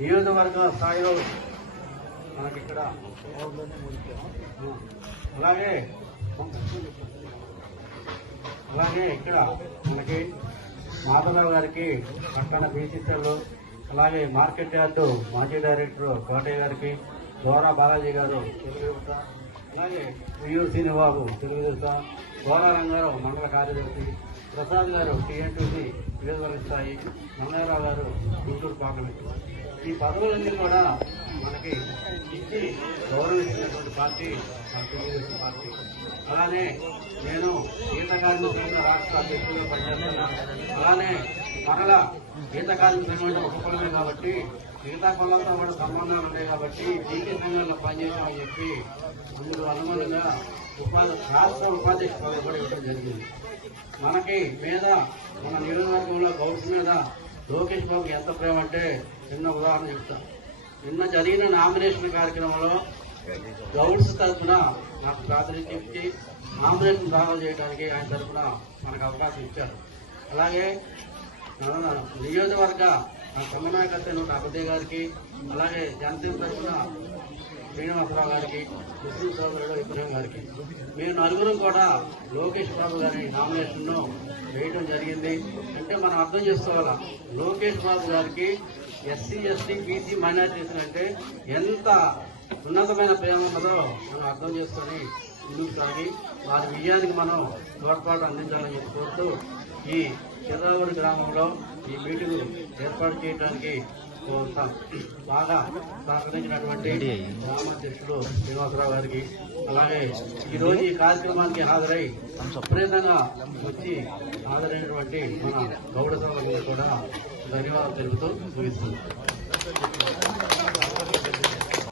నియోజకవర్గ స్థాయిలో మనకి ఇక్కడ అలాగే ఇక్కడ మనకి మాధవరావు గారికి పక్కన బీసీసీలు, అలాగే మార్కెట్ యార్డు మాజీ డైరెక్టర్ కోటయ్య గారికి, దోరా బాలాజీ గారు తెలుగుదేశం, అలాగే వియ్యూరు శ్రీనివాబు తెలుగుదేశం, దోరా రంగారావు మండల కార్యదర్శి, ప్రసాద్ గారు టీఎన్టీసీ నియోజకవర్గ స్థాయి, మంగారావు గారు గుంటూరు పార్లమెంట్. ఈ పదవులన్నీ కూడా మనకి ఇచ్చి గౌరవిస్తున్నటువంటి పార్టీ మన తెలుగుదేశం పార్టీ. అలానే నేను గీత కార్మిక రాష్ట్ర అధ్యక్షులుగా పనిచేస్తున్నాను. అలానే మరలా గీత కార్మిక సంఘం ఒక కులమే కాబట్టి మిగతా కులంతో కూడా సంబంధాలు ఉన్నాయి కాబట్టి జీకే సంఘంలో పనిచేసామని చెప్పి అందులో అనుగుణంగా రాష్ట్ర ఉపాధ్యక్ష పదవి కూడా ఇవ్వడం జరిగింది. మనకి మీద మన నియోజకవర్గంలో గౌడ్స్ మీద లోకేష్ బాబుకి ఎంత ప్రేమ అంటే చిన్న ఉదాహరణ చెప్తాను. నిన్న జరిగిన నామినేషన్ కార్యక్రమంలో గౌడ్స్ తరఫున నాకు ప్రాతినిధ్యం ఇచ్చి నామినేషన్ దాఖలు చేయడానికి ఆయన తరఫున మనకు అవకాశం ఇచ్చారు. అలాగే నియోజకవర్గ సమన్వయకర్త అభ్యర్థి గారికి, అలాగే జనసేన తరఫున శ్రీనివాసరావు గారికి, ముస్లిం సోదరుడు ఇబ్రహీం గారికి, మేము నలుగురం కూడా లోకేష్ బాబు గారి నామినేషన్ను వేయడం జరిగింది. అంటే మనం అర్థం చేసుకోవాలా, లోకేష్ బాబు గారికి ఎస్సీ ఎస్టీ బీసీ మైనారిటీస్ అంటే ఎంత ఉన్నతమైన ప్రేమ ఉన్నదో మనం అర్థం చేసుకొని ముందుకు సాగి వారి విజయానికి మనం తోడ్పాటు అందించాలని చెప్పి కోరుతూ ఈ చిర్రావూరు గ్రామంలో ఈ మీటింగ్ ఏర్పాటు చేయడానికి బాగా సహకరించినటువంటి గ్రామాధ్యక్షుడు శ్రీనివాసరావు గారికి, అలాగే ఈరోజు ఈ కార్యక్రమానికి హాజరై విపరీతంగా వచ్చి హాజరైనటువంటి మన గౌడ సభ్యులకు కూడా ధన్యవాదాలు తెలుపుతూ ముగిస్తున్నాం.